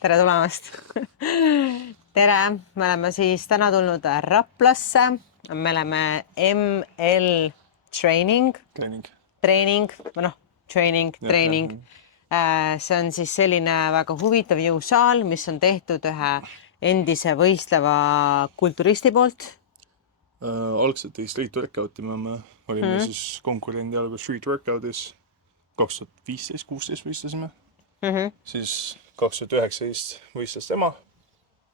Tere tulemast. Tere, me oleme siis täna tulnud Raplasse. Me oleme ML training. See on siis selline väga huvitav jõusaal, mis on tehtud ühe endise võistleva kulturisti poolt. Algselt tegi street workouti, me olime siis konkurendi algu street workoutis 2015-16 võistlesime. Siis 2019 võistles tema,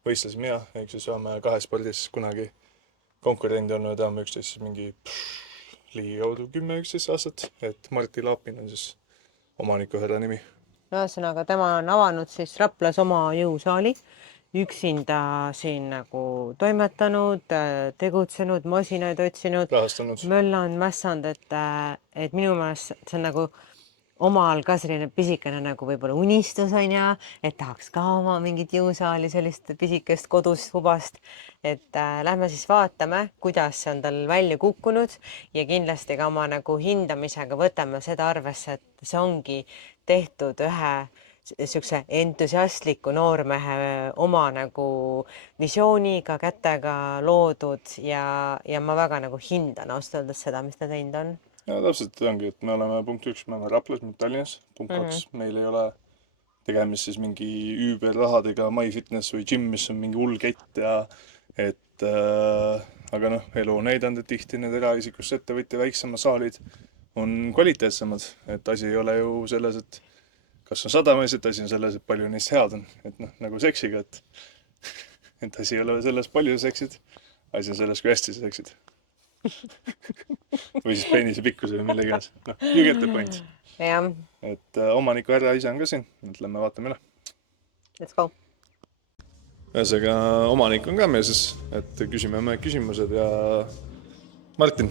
võistles mina, ehk siis oleme kahe spordis kunagi konkurendi olnud ja me üksteist mingi ligikaudu 10-11 aastat, et Martti Laapin on siis omaniku härra nimi. Ühesõnaga, tema on avanud siis Raplas oma jõusaali, üksinda siin nagu toimetanud, tegutsenud, masinaid otsinud, möllanud, mässanud, et minu meelest see on nagu omal ka selline pisikene nagu võib-olla unistus on ja, et tahaks ka oma mingit jõusaali, sellist pisikest kodust hubast, et lähme siis vaatame, kuidas see on tal välja kukkunud ja kindlasti ka oma nagu hindamisega võtame seda arvesse, et see ongi tehtud ühe niisuguse entusiastliku noormehe oma nagu visiooniga, kätega loodud ja ma väga nagu hindan ausalt öeldes seda, mis ta teinud on. Ja täpselt ongi, et me oleme punkt 1, me oleme Raplas, mitte Tallinnas, punkt 2, meil ei ole tegemist siis mingi Uber rahadega MyFitness või gym, mis on mingi hull kett ja aga noh, elu on näidanud, et tihti need eraisikusse ettevõtja väiksema saalid on kvaliteetsemad, et asi ei ole ju selles, et kas on 100 meest, asi on selles, et palju neist head on, et noh, nagu seksiga, et asi ei ole selles palju seksid, asi on selles, kui hästi sa seksid. Või siis peenise pikkuse või millegi käes. Noh, you get the point. Ja. Et omaniku härra ise on ka siin. Et lähme vaatame üle. Let's go. Ühesõnaga, omanik on ka meil siis, et küsime oma küsimused ja Martin.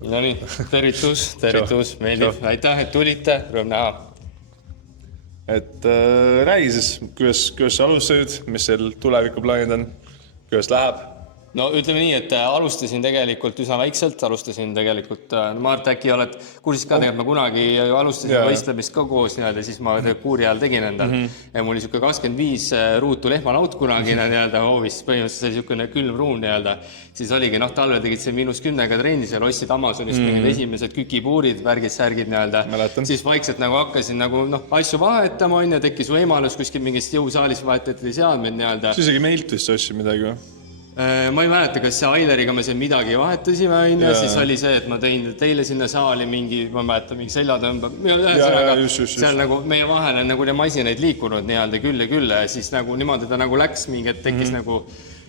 No nii, tervitus, meeldib. Aitäh, et tulite, rõõm näha. Et räägi siis, kuidas sa alustasid, mis seal tulevikuplaanid on, kuidas läheb? No ütleme nii, et alustasin tegelikult üsna väikselt, Mart, äkki oled kursis ka tegelikult, ma kunagi alustasin võistlemist ka koos niimoodi, siis ma kuuri ajal tegin endal. Ja mul oli siuke 25 ruutu lehmanaut kunagi hoovis, põhimõtteliselt siukene külm ruum siis oligi, talvel tegid see -10-ga trenni, seal ostsid Amazonist mingid esimesed kükipuurid, värgid, särgid siis vaikselt nagu hakkasin nagu asju vahetama, tekkis võimalus kuskil mingist jõusaalis vahetati seadmed Siis isegi meilt vist ostsid midagi või? Ma ei mäleta, kas see Aileriga me siin midagi vahetasime, siis oli see, et ma tõin teile sinna saali mingi, ma mäletan, mingi seljatõmba. Seal nagu meie vahel on nagu ne masinaid liikunud küll ja küll ja siis nagu niimoodi ta nagu läks mingi, et tekkis nagu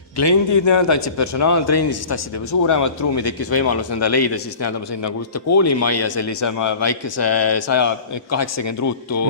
kliendid andsid personaaltrenni, siis tassid juba suuremat ruumi, tekkis võimalus nende leida, siis ma sain nagu ühte koolimajja sellise väikese 180 ruutu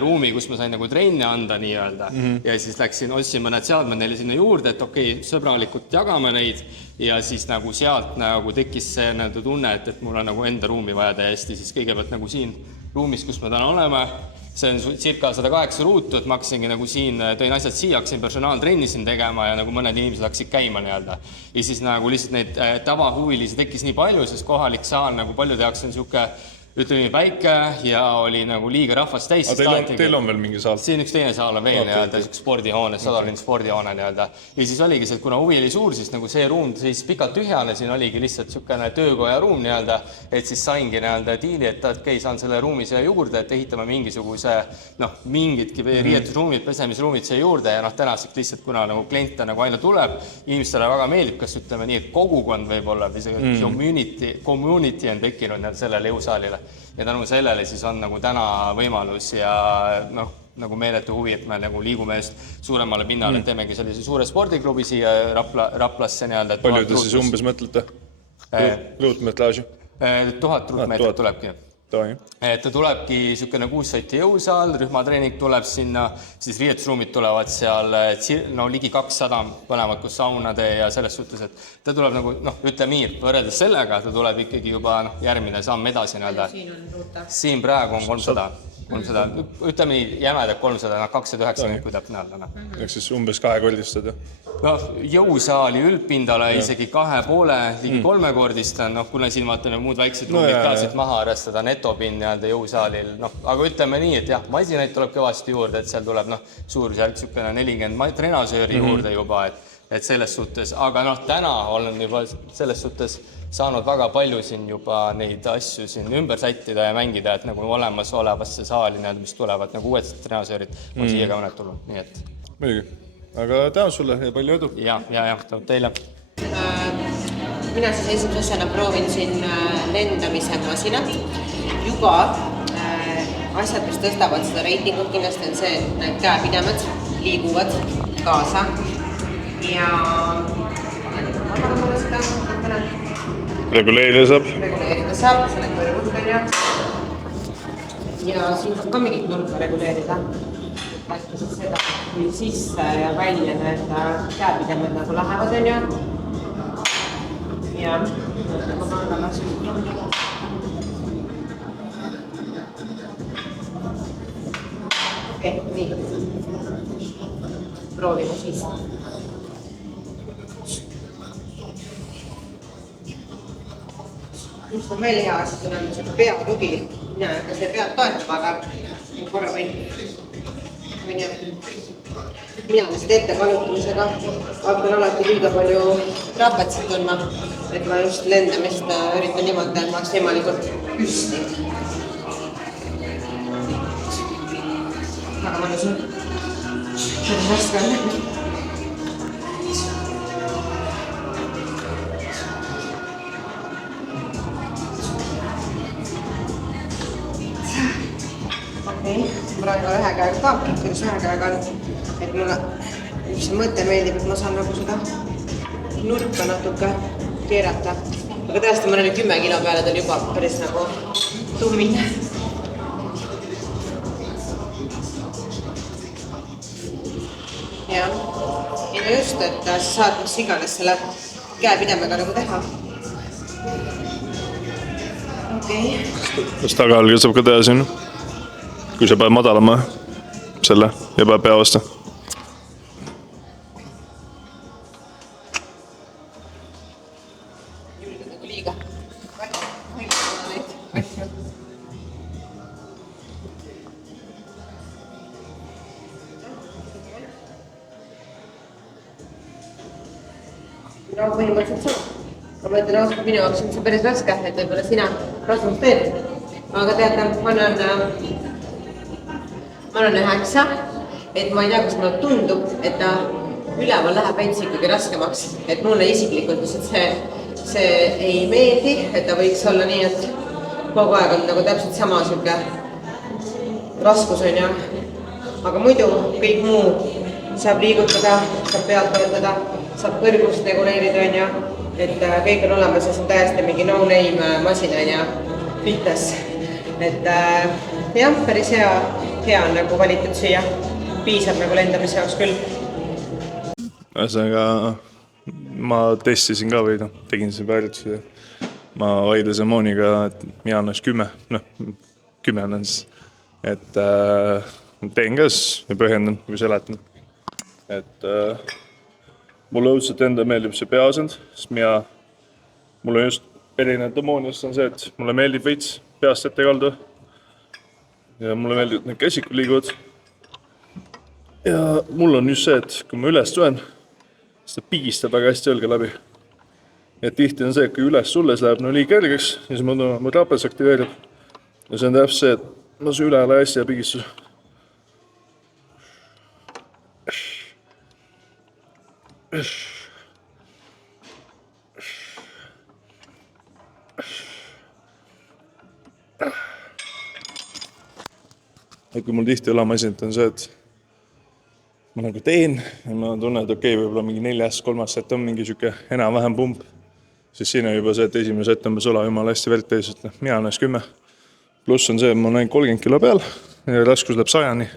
ruumi, kus ma sain nagu trenni anda ja siis läksin, ostsin mõned seadmed neile sinna juurde, et okei, sõbralikult jagame neid ja siis nagu sealt nagu tekkis see tunne, et mul on nagu enda ruumi vaja täiesti, siis kõigepealt nagu siin ruumis, kus me täna oleme, see on circa 108 ruutu, et ma hakkasingi nagu siin, tõin asjad siia, hakkasin personaaltrenni siin tegema ja nagu mõned inimesed hakkasid käima Ja siis nagu lihtsalt neid tavahuvilisi tekkis nii palju, sest kohalik saal nagu paljude jaoks on siuke, ütleme väike ja oli nagu liiga rahvast täis. Teil on veel mingi saal? Siin üks teine saal on veel spordihoone, Sadarlinna spordihoone Ja siis oligi see, et kuna huvi oli suur, siis nagu see ruum siis pikalt tühjane, siin oligi lihtsalt siukene töökoja ruum et siis saingi diili, et okei, saan selle ruumi siia juurde, et ehitame mingisuguse mingidki riietusruumid, pesemisruumid siia juurde ja tänaseks lihtsalt, kuna nagu kliente nagu aina tuleb, inimestele väga meeldib, kas ütleme nii, et kogukond võib-olla, community on tekkinud sellele jõusaalile. Ja tänu sellele siis on nagu täna võimalus ja nagu meeletu huvi, et me nagu liigume suuremale pinnale, et teemegi sellise suure spordiklubi siia Raplasse. Palju te siis umbes mõtlete? Ruutmetraaži? 1000 ruutmeetrit tulebki. Et tulebki siukene 6 sotti jõusaal, rühmatreening tuleb sinna, siis riietusruumid tulevad seal ligi 200 põnevad kus saunade ja selles suhtes, et ta tuleb nagu, ütleme nii, võrreldes sellega, ta tuleb ikkagi juba järgmine samm edasi. Siin praegu on 300. 300, ütleme nii, jämedad 300, 290, kui täpne olla. Ehk siis umbes kahekordistad, jah? Noh, jõusaali üldpindala isegi 2,5, ligi 3-kordistan, kuna siin vaatame muud väiksed ruumid ka siit maha arvestada, netopind nii-öelda jõusaalil, aga ütleme nii, et jah, masinaid tuleb kõvasti juurde, et seal tuleb suurusjärk 40 trenasööri juurde juba, et selles suhtes, aga täna olen juba selles suhtes saanud väga palju siin juba neid asju siin ümber sättida ja mängida, et nagu olemas olevasse saali, mis tulevad nagu uued trenasöörid, on siia ka mõned tulnud, nii et. Muidugi, aga tänan sulle ja palju edu. Ja, tänud teile. Mina siis esimese asjana proovin siin lendamise masinat. Juba asjad, mis tõstavad seda reitingut kindlasti on see, et need käepidemed liiguvad kaasa ja reguleerida saab, selle kõrvust on ja siin saab ka mingit nurka reguleerida. Äkki siis seda, kui sisse ja välja need käepidemed nagu lähevad on ja ma pangan asju. Okei, nii. Proovime siis. Just on meil hea asi, kui on see peatugi. Mina ei hakka see pead toetama, aga korra võin. Mina olen seda ette kalutamisega hakkan alati liiga palju trapetsit tundma, et ma just lendamist üritan niimoodi, et ma oleks võimalikult püsti. Väga mõnus on. See on raske on. Ma praegu ühe käega ka, kuidas ühe käega on, et mulle see mõte meeldib, et ma saan nagu seda nurka natuke keerata. Aga tõesti, ma olen 10 kilo peale tal juba päris nagu tummin. Ja just, et sa saad mis iganes selle käepidemega nagu teha. Okei. Kas tagaalga saab ka teha siin? Kui sa paned madalama selle ja paned pea vastu. Julged nagu liiga. Asju. No põhimõtteliselt sama. Ma mõtlen ausalt, minu jaoks on see päris raske, et võib-olla sina rasvust teed. Aga teate, ma olen 9, et ma ei tea, kas mulle tundub, et ta üleval läheb veits ikkagi raskemaks, et mulle isiklikult see ei meeldi, et ta võiks olla nii, et kogu aeg on nagu täpselt sama selline raskus on ja, aga muidu kõik muu saab liigutada, saab pealt toetada, saab kõrgust reguleerida on ja, et kõik on olemas ja see on täiesti mingi no-name masin on ja fitness, et jah, päris hea on nagu valitud siia, piisab nagu lendamise jaoks küll. Ühesõnaga, ma testisin ka või tegin siin pääritusi. Ma vaidlesin Mooniga, et mina annaks 10, 10 annan siis. Et teen ka siis ja põhjendan, kui seletan. Et mulle õudselt enda meeldib see peaasend, sest mul on just erinevad Mooniast on see, et mulle meeldib veits peast ette kaldu. Ja mulle meeldib, et need käsikud liiguvad. Ja mul on just see, et kui ma üles tuen, siis ta pigistab väga hästi õlge läbi. Ja tihti on see, et kui üles sulles läheb nii kergeks, siis mu trapes aktiveerib. Ja see on täpselt see, et ma see üle hästi ja pigistus. Ja kui mul tihti õlamasinat on see, et ma nagu teen ja ma tunnen, et okei, võib-olla mingi 4-3 set on mingi siuke enam-vähem pump, siis siin on juba see, et esimene set on õla jumala hästi velt teis, et mina annan 10. Pluss on see, et ma olen 30 kilo peal ja raskus läheb 100-ni.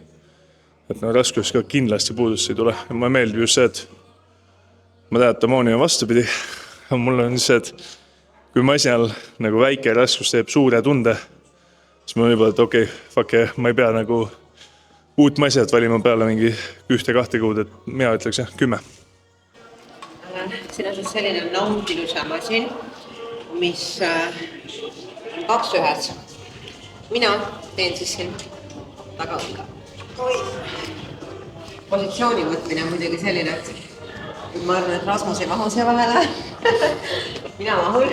Et raskus ka kindlasti puudust ei tule. Ja mulle meeldib just see, et ma tean, et Mooni on vastupidi. Mul on see, et kui masinal nagu väike raskus teeb suure tunde, siis ma juba, et okei, fuck yeah, ma ei pea nagu uut masjat valima peale mingi 1-2 kuud, et mina ütleks jah, 10. Siin on siis selline nautilusa masin, mis on 2 ühes. Mina teen siis siin tagaõlga. Positsiooni võtmine on muidugi selline, et ma arvan, et Rasmus ei mahu siia vahele. Mina mahun,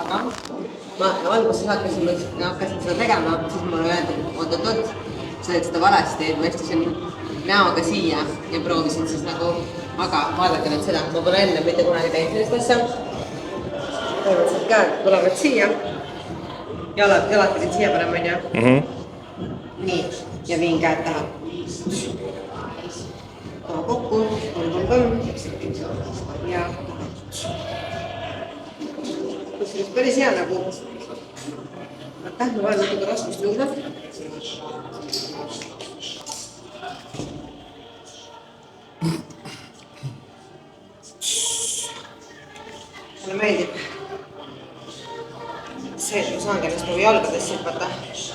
aga ma alguses hakkasin seda tegema, siis mulle öeldi, oot, sa teed seda valesti, et ma istusin näoga siia ja proovisin siis nagu, aga vaadake nüüd seda, ma pole enne mitte kunagi teinud sellist asja. Põhimõtteliselt käed tulevad siia, jalad pidid siia panema, onju. Nii, ja viin käed taha. Too kokku, ja kusjuures päris hea nagu. Ma vajan natuke Rasmust juurde. Mulle meeldib see, et ma saangi ennast nagu jalgadest siit vaata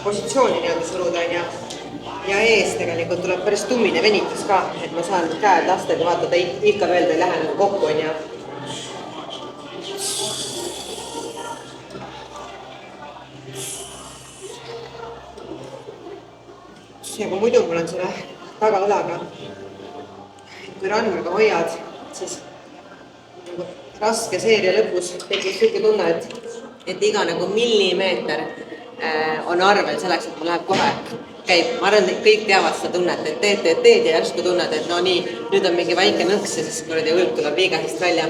positsiooni nii-öelda suruda ja ees tegelikult tuleb päris tummine venitus ka, et ma saan käed lasta ja vaata, ta ikka veel ei lähe nagu kokku onju. Ja kui muidu mul on selle tagaõlaga, kui randmega hoiad, siis raske seeria lõpus tekib selline tunne, et iga nagu millimeeter on arvel selleks, et mul läheb kohe käib. Ma arvan, et kõik teavad seda tunnet, et teed ja järsku tunned, et no nii, nüüd on mingi väike nõks ja siis kuradi õlg tuleb viigasest välja.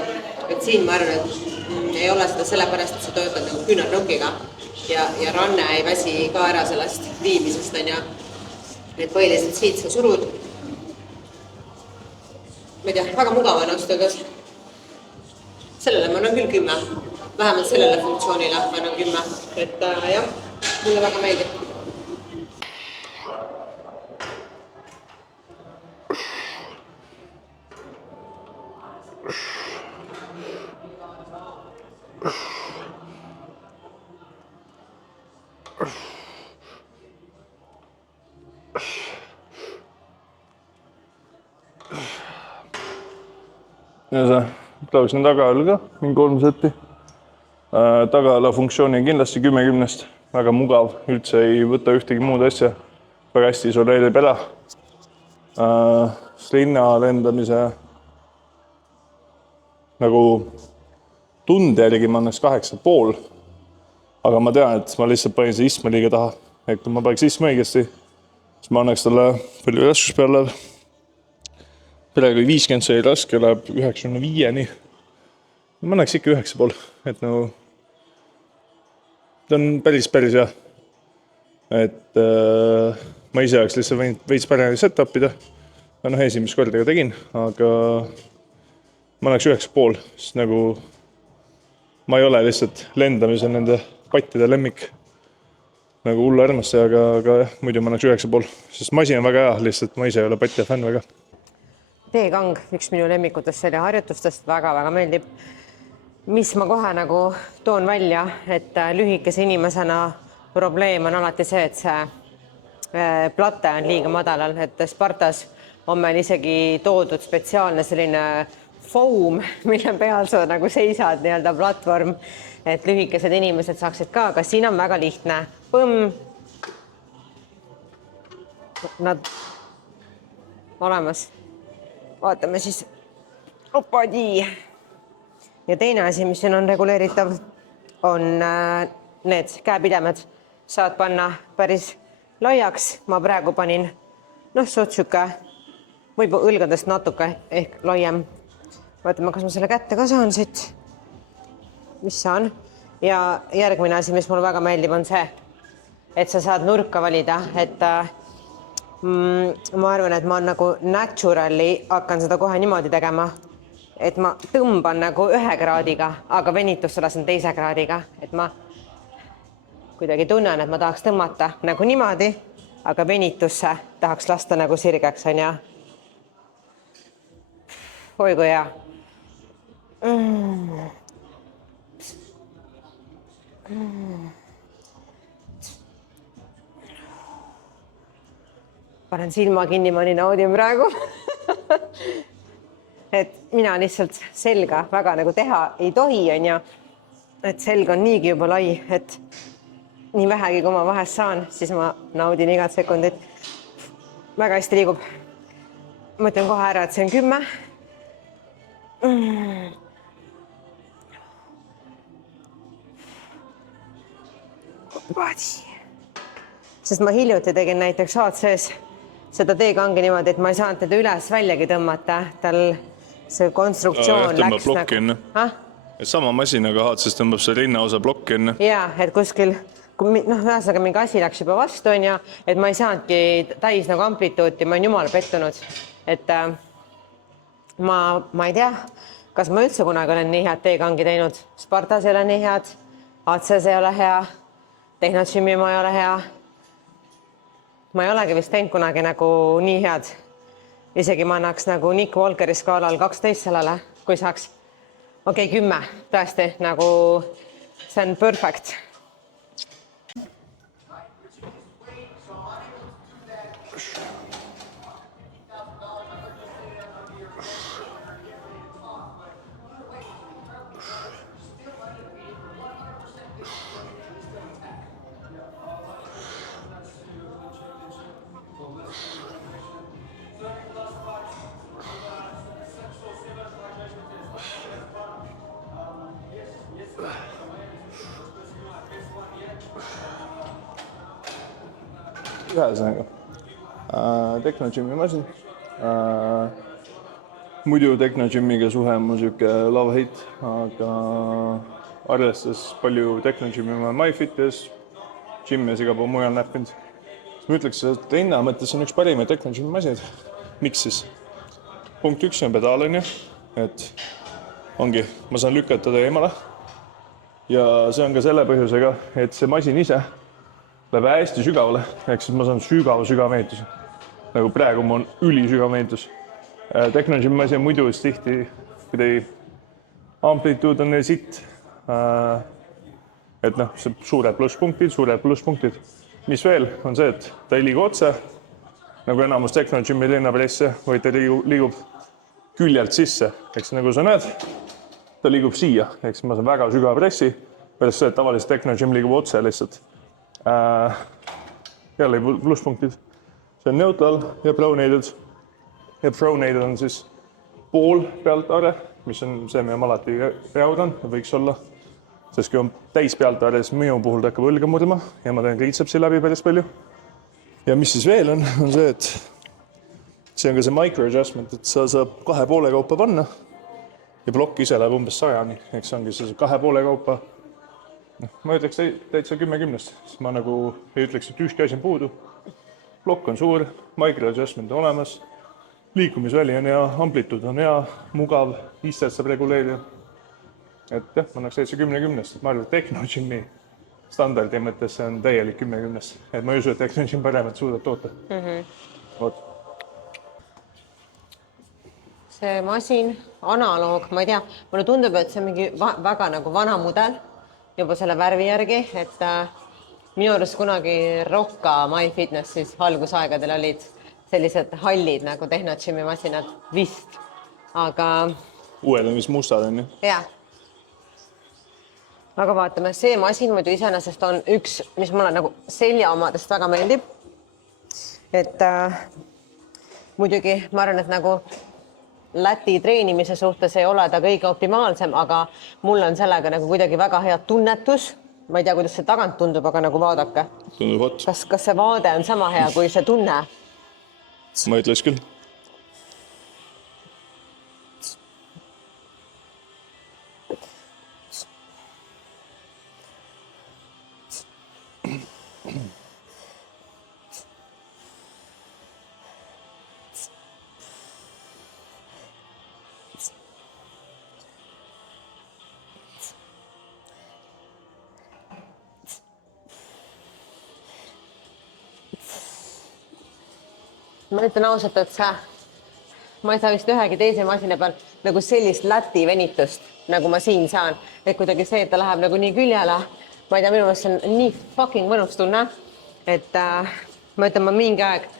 Et siin ma arvan, et ei ole seda sellepärast, et sa töötad nagu küünarnukiga ja ranne ei väsi ka ära sellest viimisest, on ja et põhiliselt siit sa surud. Ma ei tea, väga mugav on osta, aga sellele ma annan küll 10. Vähemalt sellele funktsioonile ma annan 10. Et jah, mulle väga meeldib. Ja see klauksin tagaõl ka, mingi 3 setti. Tagaõla funktsiooni on kindlasti 10-10. Väga mugav, üldse ei võta ühtegi muud asja. Väga hästi isoleerib ära. Linna lendamise nagu tunde järgi ma annaks 8,5. Aga ma tean, et ma lihtsalt panin see istme liiga taha. Et kui ma paneks istme õigesti, siis ma annaks talle palju raskus peale. Praegu 50 sai raske, läheb 95-ni. Ma annaks ikka 9,5, et nagu ta on päris hea. Et ma ise oleks lihtsalt võinud veits paremini set-upida. Ma esimest korda tegin, aga ma annaks 9,5, sest nagu ma ei ole lihtsalt lendamise nende pattide lemmik nagu hullu armastaja, aga muidu ma annaks 9,5, sest masin on väga hea, lihtsalt ma ise ei ole patja fänn väga. T-kang, üks minu lemmikutest selle harjutustest väga-väga meeldib. Mis ma kohe nagu toon välja, et lühikese inimesena probleem on alati see, et see plate on liiga madalal, et Spartas on meil isegi toodud spetsiaalne selline foam, mille peal sa nagu seisad, nii-öelda platvorm, et lühikesed inimesed saaksid ka, aga siin on väga lihtne. Põmm. Nad olemas. Vaatame siis. Opadi. Ja teine asi, mis siin on reguleeritav, on need käepidemed. Saad panna päris laiaks. Ma praegu panin suhtsuke, võib-olla õlgadest natuke ehk laiem. Vaatame, kas ma selle kätte ka saan siit. Mis saan? Ja järgmine asi, mis mulle väga meeldib, on see, et sa saad nurka valida, et ma arvan, et ma nagu naturally hakkan seda kohe niimoodi tegema, et ma tõmban nagu 1 kraadiga, aga venitusse lasen 2 kraadiga, et ma kuidagi tunnen, et ma tahaks tõmmata nagu niimoodi, aga venitusse tahaks lasta nagu sirgeks, on ja. Oi kui hea. panen silma kinni, ma nii naudin praegu. Et mina lihtsalt selga väga nagu teha ei tohi, on ju. Et selg on niigi juba lai, et nii vähegi, kui ma vahest saan, siis ma naudin igat sekundit. Väga hästi liigub. Ma ütlen kohe ära, et see on 10. Sest ma hiljuti tegin näiteks HC-s seda teekangi niimoodi, et ma ei saanud teda üles väljagi tõmmata. Tal see konstruktsioon läks nagu... Sama masinaga HC-s tõmbab see rinnaosa plokki enne. Jaa, et kuskil, ühesõnaga mingi asi läks juba vastu, on ja, et ma ei saanudki täis nagu amplituuti, ma olen jumala pettunud. Et ma ei tea, kas ma üldse kunagi olen nii head teekangi teinud. Spartas ei ole nii head, HC-s ei ole hea, Technogym'i ma ei ole hea. Ma ei olegi vist teinud kunagi nagu nii head. Isegi ma annaks nagu Nick Walkeri skaalal 12 sellele, kui saaks. Okei, 10, tõesti, nagu see on perfect. Ühesõnaga, Technogym'i masin. Muidu Technogym'iga suhe on mul siuke love-hate, aga arvestades palju Technogym'i ma MyFitis, gym'is iga pool mujal näppinud. Ma ütleks, et hinna mõttes on üks parimaid Technogym'i masinid. Miks siis? Punkt 1 on pedaal, on ju, et ongi, ma saan lükatada eemale. Ja see on ka selle põhjusega, et see masin ise läheb hästi sügavale, ehk siis ma saan sügav mehitus. Nagu praegu mul on ülisügav mehitus. Technogym'i masin muidu tihti, kui amplituud on sitt. Et see suured plusspunktid. Mis veel on see, et ta ei liigu otse, nagu enamus Technogym'i linnapresse, vaid ta liigub küljelt sisse. Ehk siis nagu sa näed, ta liigub siia, ehk siis ma saan väga sügava pressi, pärast see, et tavaliselt Technogym liigub otse lihtsalt. Jälle plusspunktid. See on neutral ja pronated. Ja pronated on siis pool pealtare, mis on see, mida ma alati raudan, võiks olla. Sest kui on täis pealtare, siis minu puhul ta hakkab õlga murdma ja ma teen triitsepsi läbi päris palju. Ja mis siis veel on see, et see on ka see micro adjustment, et sa saab 2,5 kaupa panna ja plokk ise läheb umbes 100-ni. Eks ongi see 2,5 kaupa. Ma ütleks täitsa 10-10, siis ma nagu ei ütleks, et ükski asi on puudu. Plokk on suur, micro adjustment on olemas, liikumisväli on hea, amplituud on hea, mugav, istet saab reguleerida. Et jah, ma annaks täitsa 10-10, et ma arvan, et Technogym'i standardi mõttes see on täielik 10-10. Et ma ei usu, et Technogym paremat suudab toota. Oot. See masin, analoog, ma ei tea, mulle tundub, et see on mingi väga nagu vana mudel. Juba selle värvi järgi, et minu arust kunagi Rocca MyFitnessis algusaegadel olid sellised hallid nagu Technogym'i masinad vist, aga... Uued on vist mustad, on ju? Jah. Aga vaatame, see masin muidu iseenesest on üks, mis mulle nagu selja omadest väga meeldib. Et muidugi ma arvan, et nagu Läti treenimise suhtes ei ole ta kõige optimaalsem, aga mul on sellega nagu kuidagi väga hea tunnetus. Ma ei tea, kuidas see tagant tundub, aga nagu vaadake. Tundub hot. Kas see vaade on sama hea kui see tunne? Ma ütleks küll. Ma ütlen ausalt, et ma ei saa vist ühegi teise masina peal nagu sellist Läti venitust, nagu ma siin saan. Et kuidagi see, et ta läheb nagu nii küljele. Ma ei tea, minu meelest see on nii fucking mõnus tunne. Et ma ütlen, ma mingi aeg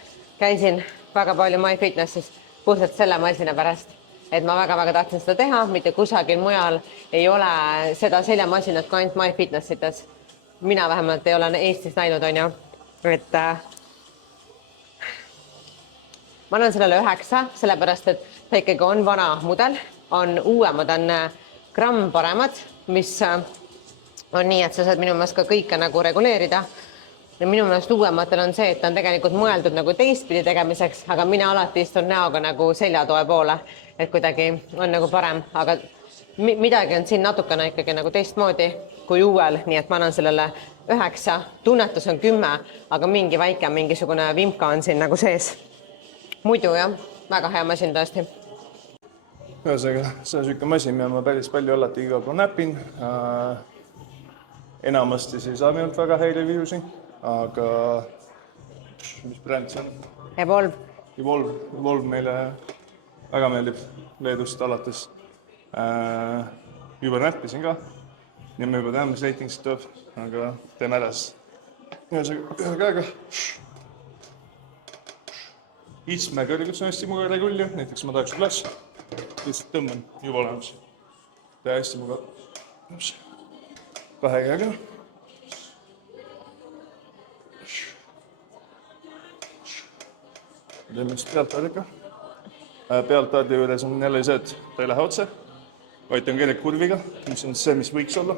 käisin väga palju MyFitnessis puhtalt selle masina pärast, et ma väga-väga tahtsin seda teha, mitte kusagil mujal ei ole seda seljamasinat kui ainult MyFitnessites. Mina vähemalt ei ole Eestis näinud, on ju, et ma annan sellele 9, sellepärast et ta ikkagi on vana mudel, on uuemad, on gramm paremad, mis on nii, et sa saad minu meelest ka kõike nagu reguleerida. Ja minu meelest uuematel on see, et ta on tegelikult mõeldud nagu teistpidi tegemiseks, aga mina alati istun näoga nagu seljatoe poole, et kuidagi on nagu parem, aga midagi on siin natukene ikkagi nagu teistmoodi kui uuel, nii et ma annan sellele 9, tunnetus on 10, aga mingi väike, mingisugune vimka on siin nagu sees. Muidu jah, väga hea masin tõesti. Ühesõnaga, see on selline masin, mida ma päris palju alati iga pool näpin. Enamasti siis ainult väga häiriv vihusi, aga mis bränd see on? Evolve meile väga meeldib Leedust alates. Juba näppisin ka, nii me juba teame, mis reitingsid tuleb, aga teeme ära siis. Ühe käega. Istme kõrgus on hästi mugav regulli, näiteks ma tahaks üles, lihtsalt tõmban juba olemas. Tee hästi mugav. 2 käega. Teeme just pealtaadiga. Pealtaadi juures on jälle see, et ta ei lähe otse, vaid ta on keelek kurviga, mis on see, mis võiks olla.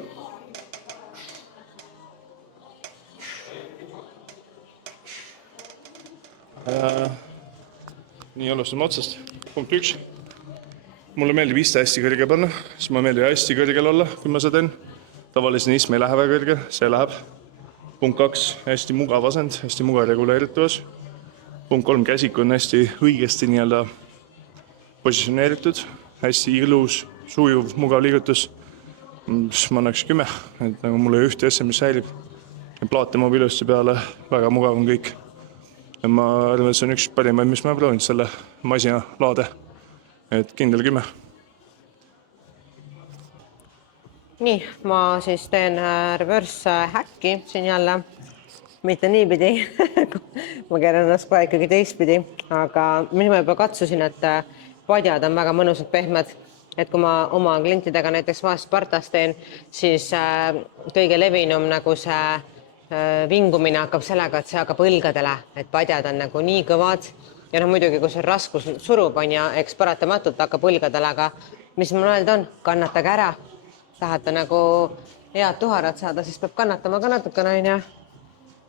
Nii alustame otsast. Punkt 1. Mulle meeldib iste hästi kõrge panna, siis ma meeldib hästi kõrgel olla, kui ma seda teen. Tavaliselt isme ei lähe väga kõrge, see läheb. Punkt 2. Hästi mugav asend, hästi mugav reguleeritavas. Punkt 3. Käsik on hästi õigesti nii-öelda positsioneeritud, hästi ilus, sujuv, mugav liigutus. Ma annaks 10, et nagu mulle ühte asja, mis häirib. Plaate mobiilusti peale, väga mugav on kõik. Ja ma arvan, et see on üks parimaid, mis ma proovinud selle masina laade. Et kindel 10. Nii, ma siis teen reverse häkki siin jälle. Mitte niipidi. Ma keeran ennast kohe ikkagi teistpidi. Aga mis ma juba katsusin, et padjad on väga mõnusad pehmed. Et kui ma oma klientidega näiteks vahest Spartas teen, siis kõige levinum nagu see vingumine hakkab sellega, et see hakkab õlgadele, et padjad on nagu nii kõvad ja muidugi, kui see raskus surub on ja eks paratamatult hakkab õlgadele, aga mis mul öelda on, kannatage ära. Tahate nagu head tuharat saada, siis peab kannatama ka natukene, on ja.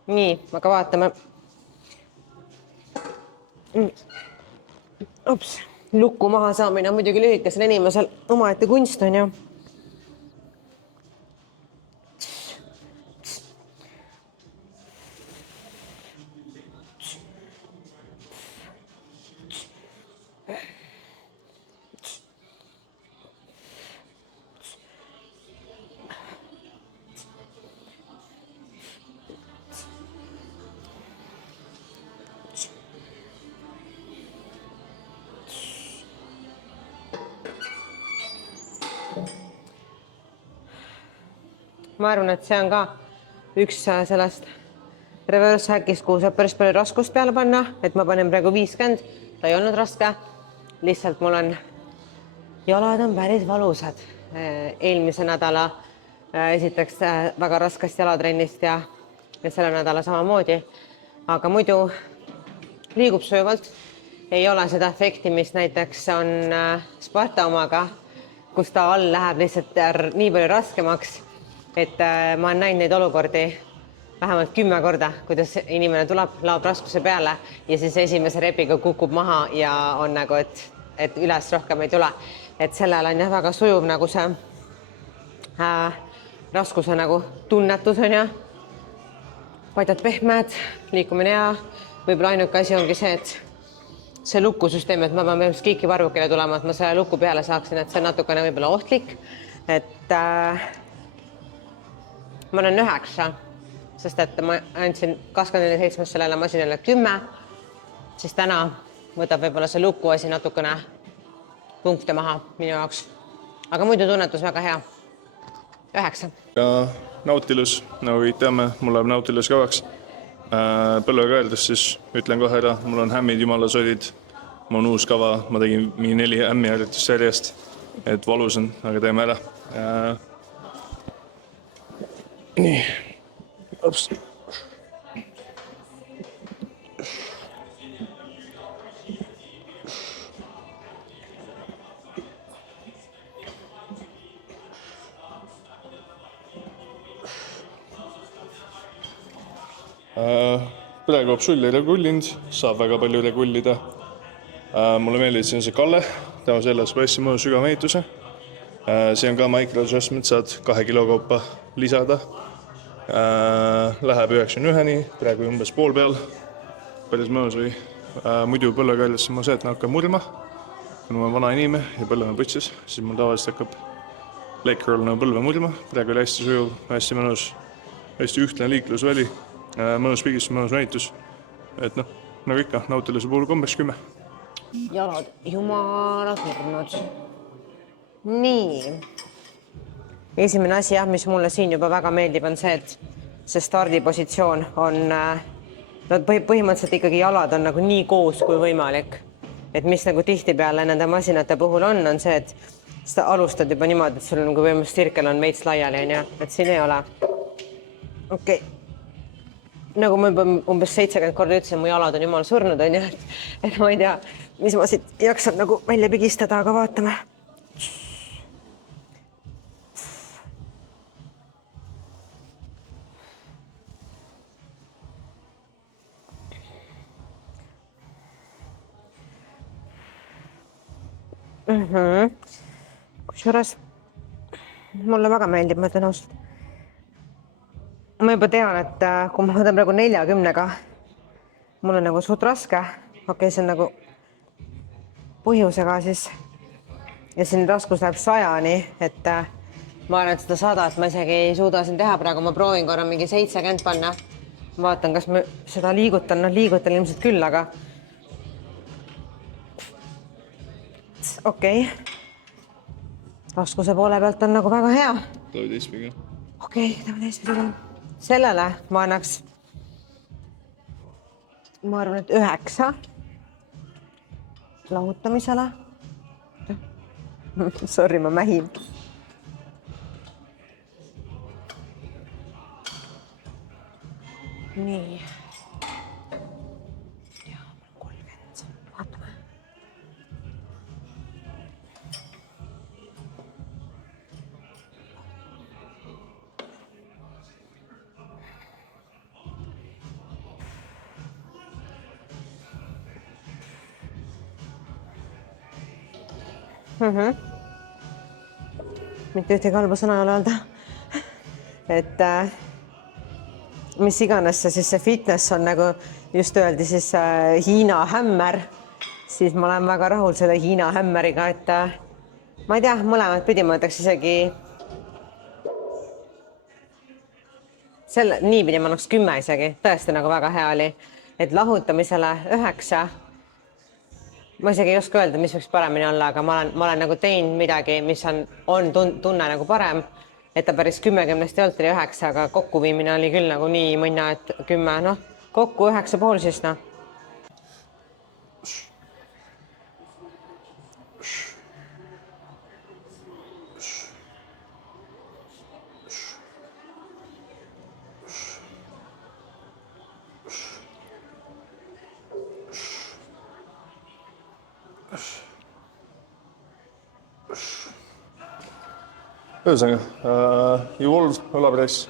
Nii, aga vaatame. Ups, lukku maha saamine on muidugi lühikesel inimesel omaette kunst on ja. Ma arvan, et see on ka üks sellest reverse häkist, kuhu saab päris palju raskust peale panna, et ma panen praegu 50, ta ei olnud raske, lihtsalt mul on jalad on päris valusad. Eelmise nädala esiteks väga raskest jalatrennist ja selle nädala samamoodi, aga muidu liigub sujuvalt. Ei ole seda efekti, mis näiteks on Sparta omaga, kus ta all läheb lihtsalt nii palju raskemaks, et ma olen näinud neid olukordi vähemalt 10 korda, kuidas inimene tuleb, laob raskuse peale ja siis esimese repiga kukub maha ja on nagu, et üles rohkem ei tule. Et sellel on jah väga sujuv nagu see raskuse nagu tunnetus on ja padjad pehmed, liikumine hea. Võib-olla ainuke asi ongi see, et see lukusüsteem, et ma pean põhimõtteliselt kiiki varvukile tulema, et ma selle luku peale saaksin, et see on natukene võib-olla ohtlik. Et ma olen 9, sest et ma andsin 24/7 sellele masinale 10, siis täna võtab võib-olla see luku asi natukene punkte maha minu jaoks. Aga muidu tunnetus väga hea. 9. Ja Nautilus, nagu kõik teame, mul läheb Nautilus kõvaks. Põlvega öeldes siis ütlen kohe ära, mul on hämmid jumala solid, mul on uus kava, ma tegin mingi 4 hämmi harjutust järjest, et valus on, aga teeme ära. Nii. Ups. Praegu absoluutselt ei regullinud, saab väga palju regullida. Mulle meeldib siin see Kalle, tema selles hästi mõnus sügava ehituse. See on ka micro adjustment, saad 2 kilo kaupa lisada. Läheb 91-ni, praegu umbes pool peal. Päris mõnus või. Muidu põlvega öeldes on see, et ma hakkan murma. Kui ma olen vana inimene ja põlve on putsis, siis mul tavaliselt hakkab leg curl põlve murma. Praegu oli hästi sujuv, hästi mõnus, hästi ühtne liiklusväli. Mõnus pigistus, mõnus näitus. Et noh, nagu ikka, Nautiluse puhul kombeks 10. Jalad jumala surnud. Nii. Esimene asi, mis mulle siin juba väga meeldib, on see, et see stardipositsioon on, põhimõtteliselt ikkagi jalad on nagu nii koos kui võimalik. Et mis nagu tihtipeale nende masinate puhul on see, et sa alustad juba niimoodi, et sul nagu võimalus sirkel on veits laiali, et siin ei ole. Okei. Nagu ma juba umbes 70 korda ütlesin, mu jalad on jumal surnud, et ma ei tea, mis ma siit jaksan nagu välja pigistada, aga vaatame. Kusjuures mulle väga meeldib, ma ütlen ausalt. Ma juba tean, et kui ma võtan praegu 40-ga, mul on nagu suht raske. Okei, see on nagu põhjusega siis. Ja siin raskus läheb 100-ni, et ma arvan, et seda 100, et ma isegi ei suuda siin teha praegu. Ma proovin korra mingi 70 panna. Ma vaatan, kas ma seda liigutan. Liigutan ilmselt küll, aga... Okei. Raskuse poole pealt on nagu väga hea. Tõu teistpiga. Okei, tõu teistpiga. Sellele ma annaks, ma arvan, et 9 lahutamisele. Sorry, ma mähin. Nii. Ja, 30. Vaatame. Mitte ühtegi halba sõna ei ole öelda. Et mis iganes see siis see fitness on, nagu just öeldi siis Hiina hämmer, siis ma olen väga rahul selle Hiina hämmeriga, et ma ei tea, mõlemad pidi ma ütleks isegi selle, nii pidi ma annaks 10 isegi, tõesti nagu väga hea oli, et lahutamisele 9. Ma isegi ei oska öelda, mis võiks paremini olla, aga ma olen nagu teinud midagi, mis on tunne nagu parem, et ta päris 10 ei olnud 9, aga kokkuviimine oli küll nagu nii mõnna, et 10, noh, kokku 9,5 siis, noh. Ühesõnaga, Evolve õlapress,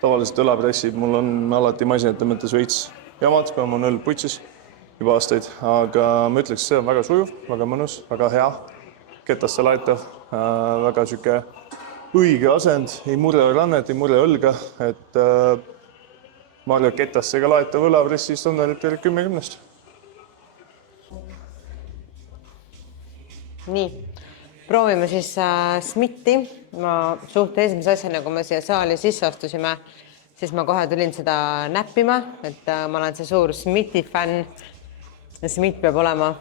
tavaliselt õlapressid, mul on alati masinate mõttes veits jamad, kui ma olen putsis juba aastaid, aga ma ütleks, see on väga sujuv, väga mõnus, väga hea, ketasse laetav, väga süke õige asend, ei murre rannet, ei murre õlga, et ma arvan, ketassega laetav õlapressi standardit 10-10. Nii. Proovime siis Smithi. Ma suht esimese asjana, kui me siia saali sisse astusime, siis ma kohe tulin seda näppima, et ma olen see suur Smithi fänn. Ja Smith peab olema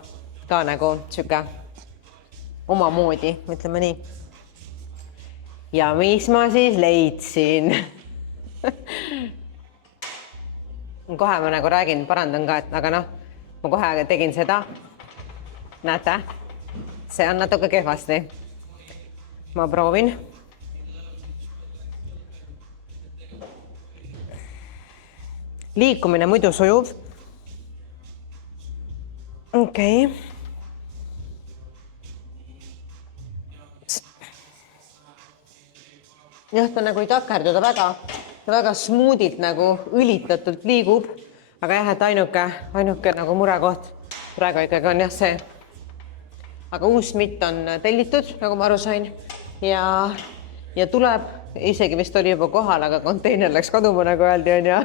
ka nagu süke omamoodi, ütleme nii. Ja mis ma siis leidsin? kohe ma nagu räägin, parandan ka, et aga noh, ma kohe tegin seda. Näete, see on natuke kehvasti. Ma proovin. Liikumine muidu sujuv. Okei. Jah, ta nagu ei takerduda väga smoothilt nagu õlitatult liigub, aga jah, et ainuke nagu murekoht praegu ikkagi on jah see. Aga uus mitt on tellitud, nagu ma aru sain ja tuleb, isegi vist oli juba kohal, aga konteiner läks kaduma, nagu öeldi, on ja.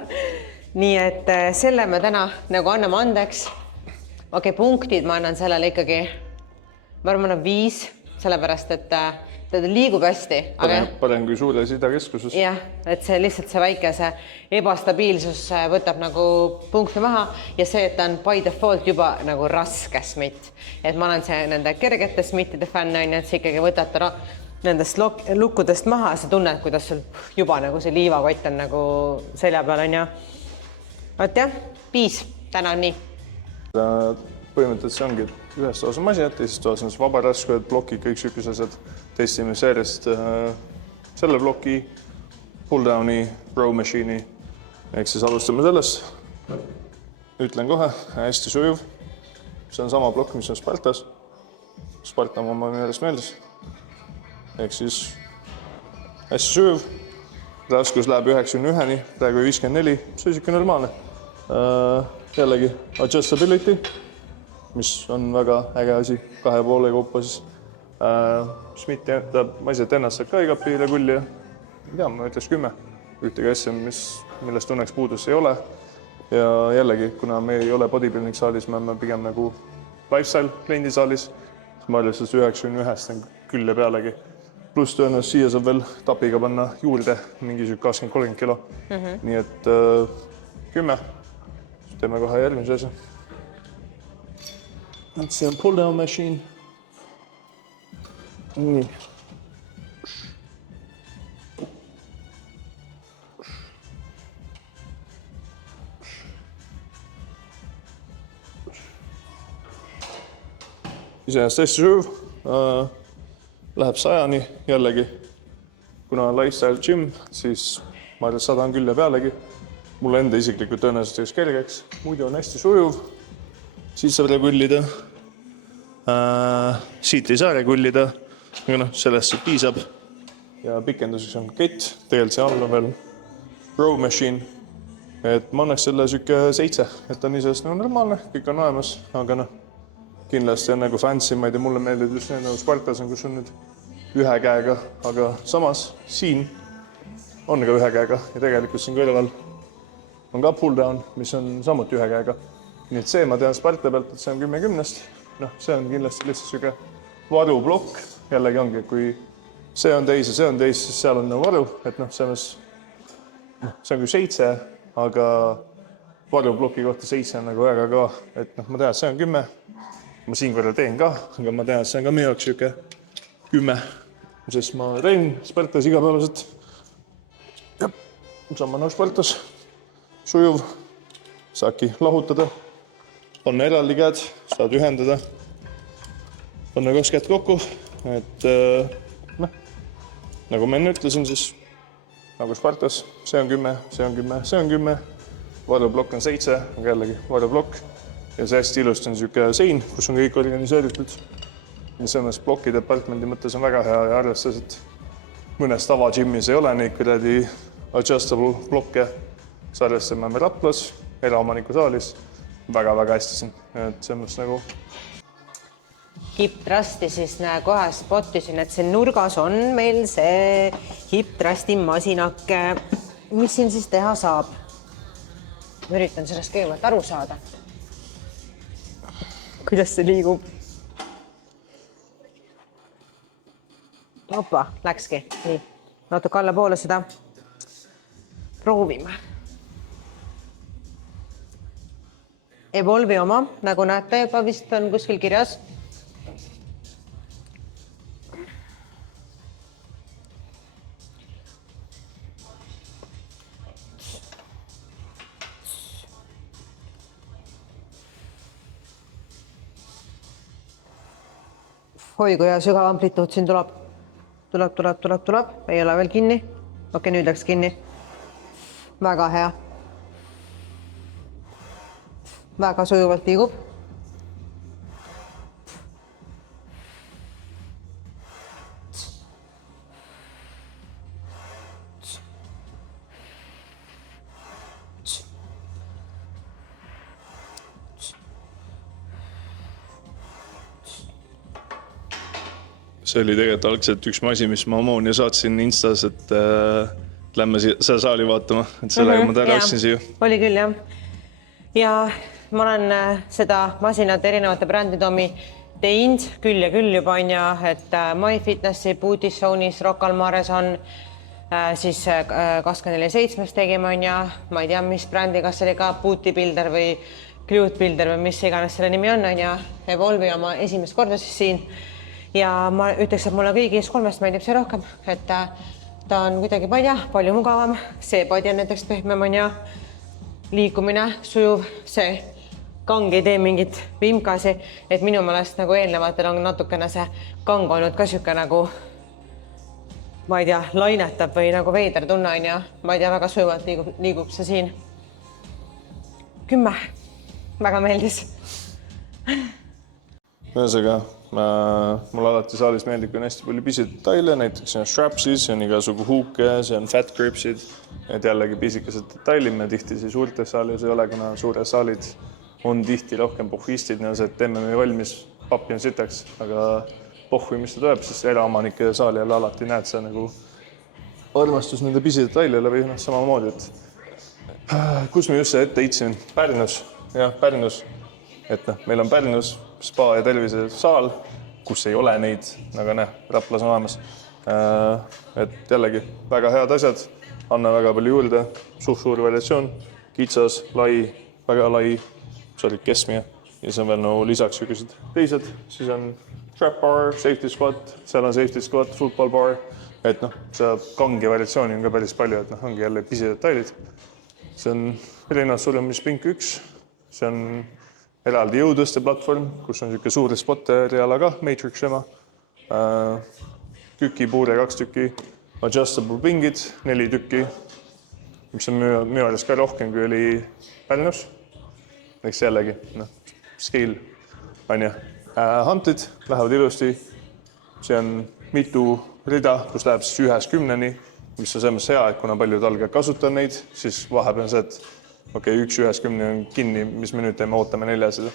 Nii et selle me täna nagu anname andeks. Okei, punktid ma annan sellele ikkagi, ma arvan, 5, sellepärast, et ta liigub hästi. Parem kui suures idakeskuses. Jah, et see lihtsalt see väikese ebastabiilsus võtab nagu punkti maha ja see, et ta on by default juba nagu raske smitt. Et ma olen see nende kergete smittide fänn, et see ikkagi võtab ta nendest lukkudest maha, sa tunned, kuidas sul juba nagu see liivakott on nagu selja peal on ja. Võt jah, 5, täna on nii. Põhimõtteliselt see ongi, et ühes toas on masinad, teises toas on vabaraskud, blokid, kõik sükes asjad. Testime järjest selle bloki, pull-downi, row machine'i. Ehk siis alustame sellest. Ütlen kohe, hästi sujuv. See on sama blokk, mis on Spartas. Sparta on oma meeles. Ehk siis hästi sujuv. Raskus läheb 91-ni, praegu 54. See on siuke normaalne. Jällegi adjustability, mis on väga äge asi, 2,5 kaupa siis. Schmidt ma ise ennast saab ka iga piire kulli ja ei tea, ma ütleks 10. Ühtegi asja, millest õnneks puudus ei ole. Ja jällegi, kuna me ei ole bodybuilding saalis, me oleme pigem nagu lifestyle kliendisaalis, siis ma arvestades 91-st on küll ja pealegi. Pluss tõenäoliselt siia saab veel tapiga panna juurde mingi 20-30 kilo. Nii et 10. Teeme kohe järgmise asja. See on pull-down machine. Nii. Iseenesest hästi sujuv. Läheb 100-ni jällegi. Kuna on lifestyle gym, siis ma arvan, 100 on küll ja pealegi. Mulle enda isiklikult tõenäoliselt teeks kergeks. Muidu on hästi sujuv. Siit saab regullida. Siit ei saa regullida. Aga sellest piisab. Ja pikenduseks on kett. Tegelikult see all on veel row machine. Et ma annaks selle süke 7. Et on isest nagu normaalne. Kõik on olemas. Aga kindlasti on nagu fancy. Ma ei tea, mulle meeldib just nagu Spartas on, kus on nüüd ühe käega. Aga samas siin on ka ühe käega. Ja tegelikult siin kõrval on ka pull-down, mis on samuti ühe käega. Nii et see ma tean Sparta pealt, et see on 10-10-st. See on kindlasti lihtsalt süge varublokk. Jällegi ongi, kui see on täis ja see on täis, siis seal on nagu varu. Et see on kui 7, aga varubloki kohta 7 on nagu väga ka. Et ma tean, et see on 10. Ma siin korra teen ka, aga ma tean, et see on ka minu jaoks süge 10. Sest ma teen Spartas igapäevaselt. Sama nagu Spartas. Sujuv, saadki lahutada, panna eraldi käed, saad ühendada, panna 2 käed kokku, et nagu ma enne ütlesin, siis nagu Spartas, see on 10, see on 10, see on 10, varublokk on 7, aga jällegi varublokk ja see hästi ilusti on siuke sein, kus on kõik organiseeritud. Ja selles bloki departmendi mõttes on väga hea ja arvestades, et mõnes tava gymmis ei ole neid kuidagi adjustable blokke. Sarjastame me Raplas, eraomaniku saalis, väga-väga hästi siin. Et see mõttes nagu... Hip Trusti siis kohe spottisin, et siin nurgas on meil see Hip Trusti masinake. Mis siin siis teha saab? Ma üritan sellest kõigepealt aru saada. Kuidas see liigub? Opa, läkski. Nii, natuke alla poole seda. Proovime. Evolvi oma, nagu näete, juba vist on kuskil kirjas. Oi, kui hea sügav amplituud siin tuleb. Tuleb. Ei ole veel kinni. Okei, nüüd läks kinni. Väga hea. Väga sujuvalt liigub. See oli tegelikult algselt üks masin, mis ma Ammonia saatsin Instas, et lähme seda saali vaatama, et sellega ma täna ostsin siia. Oli küll, jah. Ja ma olen seda masinat erinevate brändidoomi teinud küll ja küll juba on ja, et MyFitnessi, Bootyzone'is, Rocca al Mares on siis 24/7 tegime on ja ma ei tea, mis brändi, kas see oli ka Booty Builder või Glute Builder või mis iganes selle nimi on ja Evolve'i oma esimest korda siis siin. Ja ma ütleks, et mulle kõigis 3 meeldib see rohkem, et ta on kuidagi, ma ei tea, palju mugavam. See padi on näiteks pehmem on ja liikumine, sujuv, see kang ei tee mingit vimkasi, et minu meelest nagu eelnevatel on natukene see kang olnud ka siuke nagu, ma ei tea, lainetab või nagu veider tunne on ja ma ei tea, väga sujuvalt liigub see siin. 10, väga meeldis. Ühesõnaga, mulle alati saalis meeldib, kui on hästi palju pisidetaile, näiteks on strapsid, see on igasugu huuke, see on fat gripsid, et jällegi pisikesed detailid, me tihti siis suurtes saalis ei ole, kuna suured saalid on tihti rohkem pohvistid, see, et teeme me valmis, pappi on sitaks, aga pohvi, mis ta tuleb, siis eraomanike saali jälle alati näed sa nagu armastus nende pisidetailile või samamoodi, et kus ma just see ette heitsin? Pärnus, jah, Pärnus, et meil on Pärnus spa ja tervisesaal, kus ei ole neid, aga Raplas on olemas. Et jällegi väga head asjad, anna väga palju juurde, suur variatsioon, kitsas, lai, väga lai, keskmine ja see on veel lisaks sellised teised, siis on trap bar, safety squat, seal on safety squat, football bar, et see kangi variatsiooni on ka päris palju, et ongi jälle pisidetailid. See on erinevalt sulemispink 1, see on eraldi jõutõste platvorm, kus on niisugune suur spotter-reala ka, Matrix ema, tükipuure 2 tükki, adjustable pingid 4 tükki, mis on minu arust ka rohkem, kui oli Pärnus. Eks jällegi, scale on ju. Hantid lähevad ilusti, see on mitu rida, kus läheb siis 1-10-ni, mis on selles hea, et kuna paljud algajad kasutavad neid, siis vahepeal see, et okei, 1-10 on kinni, mis me nüüd teeme, ootame 4.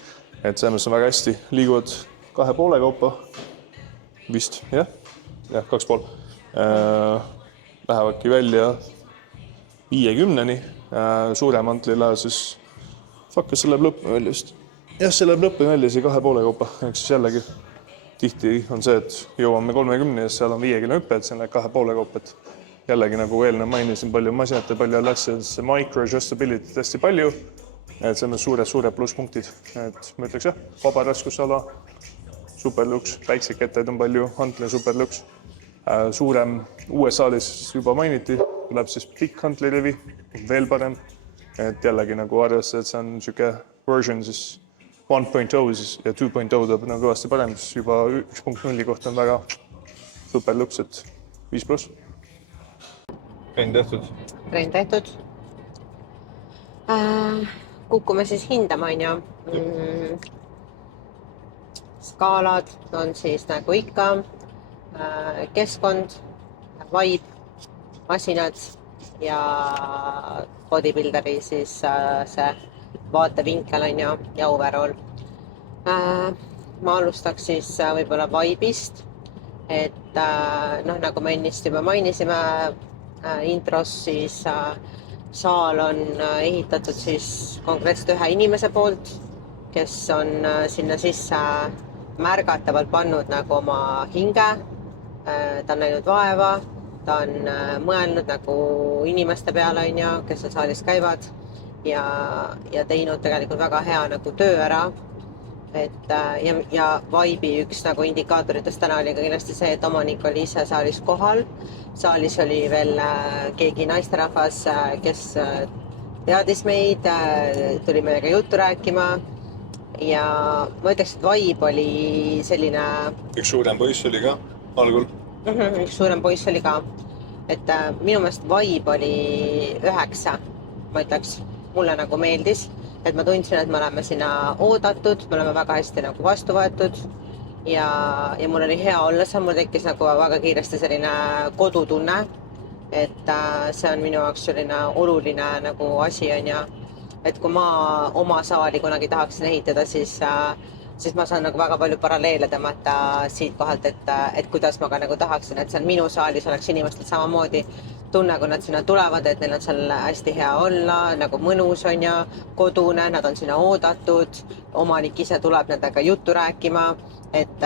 Et selles on väga hästi, liiguvad 2,5 kaupa, vist, jah, 2,5. Lähevadki välja 50-ni, suurem antli läheb siis, kas see läheb lõppima välja vist? Jah, see läheb lõppima välja see 2,5 kaupa, ehk siis jällegi tihti on see, et jõuame 30 ja seal on 5 hüppe, et see läheb 2,5 kaupa, et jällegi nagu eelnev mainisin, palju masinate, palju asjadesse, micro-adjustability hästi palju, et see on suured plusspunktid, et ma ütleks jah, vaba raskusala, superluks, väikseid kettaid on palju, hantli superluks, suurem USA-lis juba mainiti, läheb siis pikk hantlirevi, veel parem, et jällegi nagu arvestades, et see on niisugune version siis 1.0 ja 2.0 tuleb nagu kõvasti parem, siis juba 1.0 kohta on väga superluks, et 5+. Trenn tehtud. Kukume siis hindama, on ju. Skaalad on siis nagu ikka, keskkond, vibe, masinad ja bodybuilderi siis see vaatevinkel on ju ja overall. Ma alustaks siis võib-olla vibe'ist, et nagu me ennist juba mainisime, intros siis saal on ehitatud siis konkreetselt ühe inimese poolt, kes on sinna sisse märgatavalt pannud nagu oma hinge, ta on näinud vaeva, ta on mõelnud nagu inimeste peale, on ju, kes seal saalis käivad ja teinud tegelikult väga hea nagu töö ära. Et, ja vibe'i üks nagu indikaatoritest täna oli ka kindlasti see, et omanik oli ise saalis kohal. Saalis oli veel keegi naisterahvas, kes teadis meid, tuli meiega juttu rääkima. ja ma ütleks, et vibe oli selline üks suurem poiss oli ka algul. üks suurem poiss oli ka, et minu meelest vibe oli 9, ma ütleks, mulle nagu meeldis, et ma tundsin, et me oleme sinna oodatud, me oleme väga hästi nagu vastu võetud ja mul oli hea olla seal, mul tekkis nagu väga kiiresti selline kodutunne, et see on minu jaoks selline oluline nagu asi on ja et kui ma oma saali kunagi tahaksin ehitada, siis ma saan nagu väga palju paralleele tõmmata siit kohalt, et kuidas ma ka nagu tahaksin, et seal minu saalis oleks inimestel samamoodi tunne, kui nad sinna tulevad, et neil on seal hästi hea olla, nagu mõnus on ja kodune, nad on sinna oodatud, omanik ise tuleb nendega juttu rääkima, et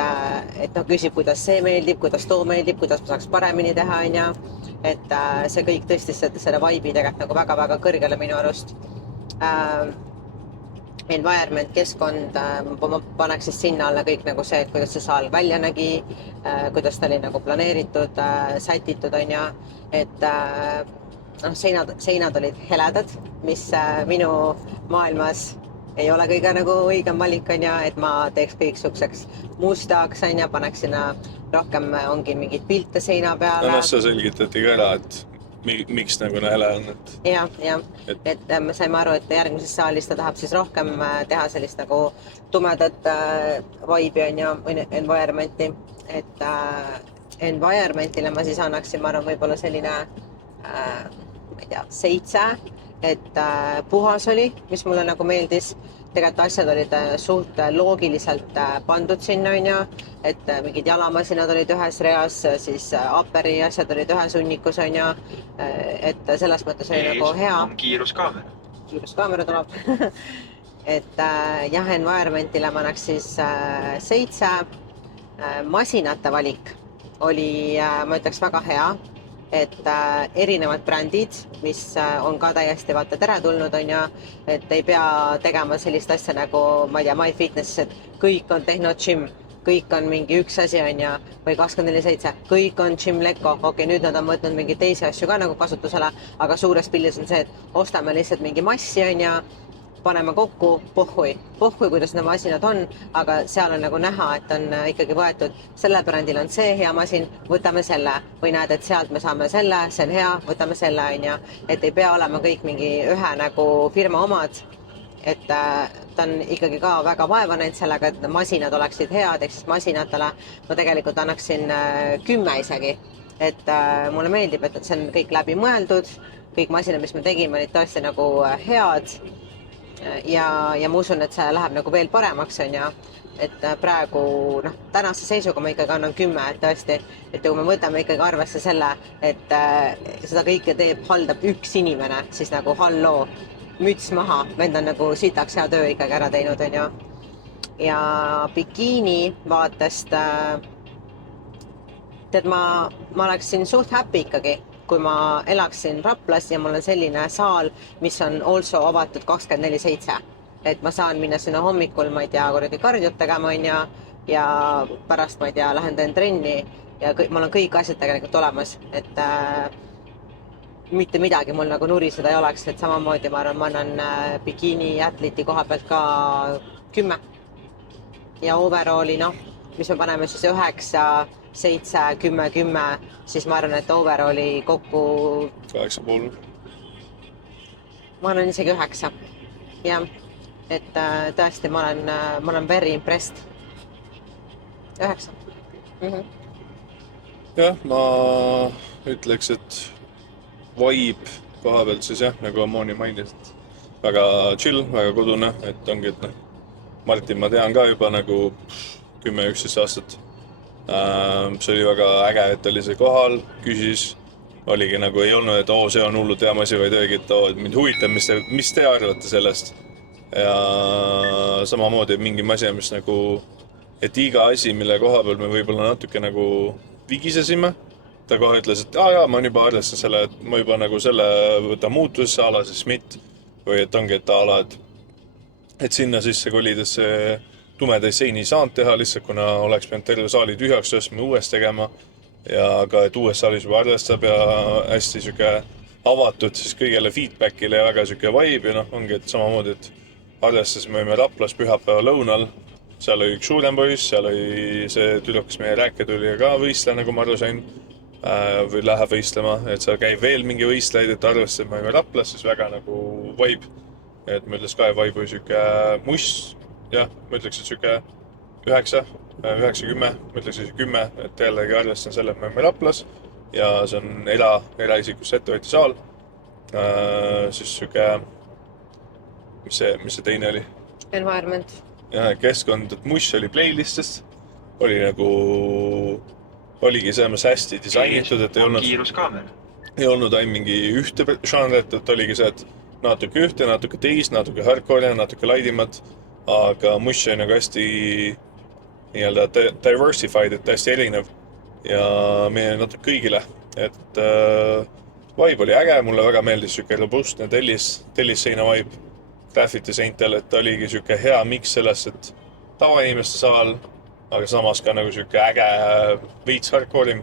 noh, küsib, kuidas see meeldib, kuidas too meeldib, kuidas ma saaks paremini teha, on ja et see kõik tõstis selle vibe'i tegelikult nagu väga-väga kõrgele minu arust. Environment, keskkond, ma paneks siis sinna alla kõik nagu see, et kuidas see saal välja nägi, kuidas ta oli nagu planeeritud, sätitud on ja et noh, seinad olid heledad, mis minu maailmas ei ole kõige nagu õigem valik on ja et ma teeks kõik sukseks mustaks on ja paneks sinna rohkem ongi mingeid pilte seina peale. Sa selgitati ka ära, et miks nagu hele on, et... et me saime aru, et järgmises saalis ta tahab siis rohkem teha sellist nagu tumedat vibe'i on ja environmenti, et environmentile ma siis annaksin, ma arvan, võib-olla selline ma ei tea, 7, et puhas oli, mis mulle nagu meeldis. Tegelikult asjad olid suht loogiliselt pandud sinna, on ja, et mingid jalamasinad olid ühes reas, siis aperi asjad olid ühes hunnikus, on ja, et selles mõttes oli nagu hea. Kiiruskaamera. Kiiruskaamera tuleb. Et jah, environmentile ma annaks siis 7. Masinate valik oli, ma ütleks, väga hea. Et erinevad brändid, mis on ka täiesti vaata teretulnud on ja, et ei pea tegema sellist asja nagu, ma ei tea, MyFitness, et kõik on TechnoGym, kõik on mingi üks asi on ja, või 24/7, kõik on Gymleco, okei, nüüd nad on võtnud mingeid teisi asju ka nagu kasutusele, aga suures pildis on see, et ostame lihtsalt mingi massi on ja, paneme kokku, pohhui, kuidas need masinad on, aga seal on nagu näha, et on ikkagi võetud, selle brändil on see hea masin, võtame selle või näed, et sealt me saame selle, see on hea, võtame selle on ja, et ei pea olema kõik mingi ühe nagu firma omad, et ta on ikkagi ka väga vaeva näinud sellega, et masinad oleksid head, ehk siis masinatele ma tegelikult annaksin 10 isegi, et mulle meeldib, et see on kõik läbi mõeldud, kõik masinad, mis me tegime, olid tõesti nagu head ja ma usun, et see läheb nagu veel paremaks on ja, et praegu noh, tänase seisuga ma ikkagi annan 10, et tõesti, et kui me võtame ikkagi arvesse selle, et seda kõike haldab üks inimene, siis nagu halloo, müts maha, vend on nagu sitaks hea töö ikkagi ära teinud on ja bikiini vaatest tead, ma oleksin suht happy ikkagi, kui ma elaksin Raplas ja mul on selline saal, mis on also avatud 24/7. Et ma saan minna sinna hommikul, ma ei tea, kuradi kardiot tegema on ja pärast, ma ei tea, lähen teen trenni ja mul on kõik asjad tegelikult olemas, et mitte midagi mul nagu nuriseda ei oleks, et samamoodi ma arvan, ma annan bikiini atleti koha pealt ka 10. Ja overalli, noh, mis me paneme siis 9, 7, 10, 10, siis ma arvan, et overalli kokku 8,5. Ma olen isegi 9. Jah, et tõesti ma olen very impressed. 9. Jah, ma ütleks, et vibe koha pealt siis jah, nagu Amoni mainis, väga chill, väga kodune, et ongi, et noh, Martin ma tean ka juba nagu 10-11 aastat. See oli väga äge, et oli see kohal, küsis, oligi nagu ei olnud, et see on hullult hea masi, vaid oligi, et mind huvitab, mis te arvate sellest. Ja samamoodi mingi asi, mis nagu, et iga asi, mille koha peal me võib-olla natuke nagu vigisesime, ta kohe ütles, et jaa, ma juba arvestan selle, et ma juba nagu selle võtan muutusesse ala, siis mitte, või et ongi, et ala, et sinna sisse kolides see tumedaid seini saanud teha lihtsalt, kuna oleks pidanud terve saali tühjaks tõstma uuesti tegema ja ka, et uues saalis juba arvestab ja hästi avatud siis kõigele feedbackile ja väga vibe ja noh, ongi, et samamoodi, arvestasime, võime Raplas pühapäeva lõunal, seal oli üks suurem poiss, seal oli see tüdruk, kes meie rääke tuli ka võistleja, nagu ma aru sain, või läheb võistlema, et seal käib veel mingi võistlejaid, et arvestasime, võime Raplas, siis väga nagu vibe, et ma ütleks ka, et vibe oli siuke muss, jah, ma ütleks, et siuke 9, 10, ma ütleks, et 10, et jällegi arvestan selle, et me võime Raplas ja see on eraisikus ettevõtja saal, siis siuke, mis see teine oli? Environment. Keskkond, et muss oli playlistest, oli nagu, oligi selles hästi disainitud, et ei olnud ainult mingi ühte žanret, et oligi see, et natuke ühte, natuke teist, natuke hardcore, natuke laidimat, aga muss oli nagu hästi nii-öelda diversified, et hästi erinev ja meie natuke kõigile, et vibe oli äge, mulle väga meeldis siuke robustne tellisseina vibe graffiti seintel, et oligi siuke hea mix sellest, et tavainimeste saal, aga samas ka nagu siuke äge veits hardcore'im,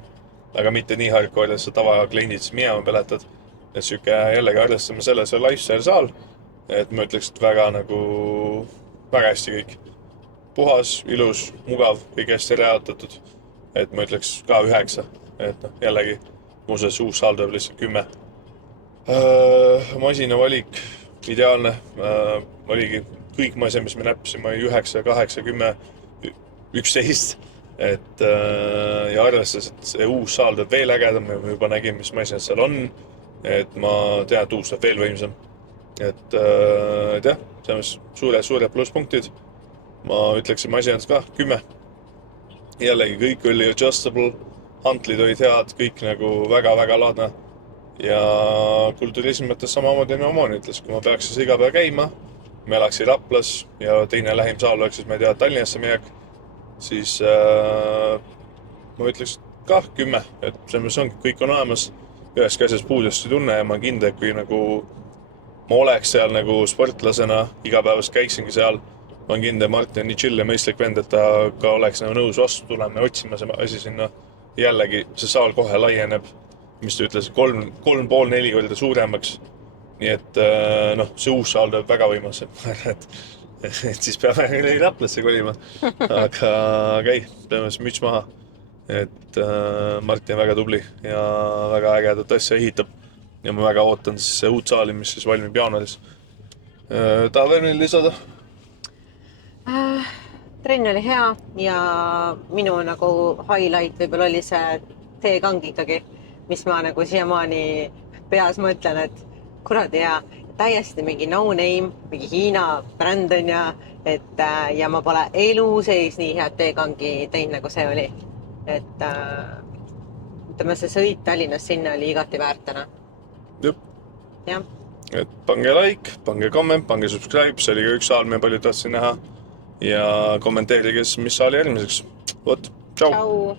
aga mitte nii hardcore, et sa tavakliendid siis minema peletad. Et siuke jällegi arvestame selle, see lifestyle saal, et ma ütleks, et väga nagu, väga hästi kõik. Puhas, ilus, mugav, kõik hästi reaaltatud, et ma ütleks ka 9, et jällegi muuseas uus saal tuleb lihtsalt 10. Masina valik ideaalne, oligi kõik masin, mis me näppisime, 9, 8, 10, 11, et ja arvestades, et see uus saal tuleb veel ägedam, me juba nägime, mis masinad seal on, et ma tean, et uus tuleb veel võimsam, et jah, selles suured plusspunktid, ma ütleksin masinad ka 10, jällegi kõik oli adjustable, hantlid olid head, kõik nagu väga-väga laadne. Ja kulturismi mõttes samamoodi Omooni ütles, kui ma peaks siis iga päev käima, me elaksin Raplas ja teine lähim saal oleks siis, ma ei tea, Tallinnasse minek, siis ma ütleks ka 10, et selles ongi, kõik on olemas, üheski asjas puudust ei tunne ja ma kindel, kui nagu ma oleks seal nagu sportlasena, igapäevast käiksingi seal, ma olen kindel, Martin on nii chill ja mõistlik vend, et ta ka oleks nagu nõus vastu tulema ja otsima see asi sinna. Jällegi, see saal kohe laieneb, mis ta ütles, 3,5-4 korda suuremaks. Nii et see uus saal tuleb väga võimas, et siis peame Raplasse kolima. Aga ei, peame müts maha, et Martin on väga tubli ja väga ägedat asja ehitab. Ja ma väga ootan siis uut saali, mis siis valmib jaanuaris. Tahab veel meil lisada? Trenn oli hea ja minu nagu highlight võib-olla oli see teekang ikkagi, mis ma nagu siiamaani peas mõtlen, et kuradi hea, täiesti mingi no name, mingi Hiina bränd on ja ma pole elu sees nii head teekangi teinud, nagu see oli. Et ütleme, see sõit Tallinnast sinna oli igati väärtana. Jah. Et pange like, pange comment, pange subscribe, see oli ka üks saal, me palju tahtsin näha. Ja kommenteerige, mis saali järgmiseks. Vot, tšau!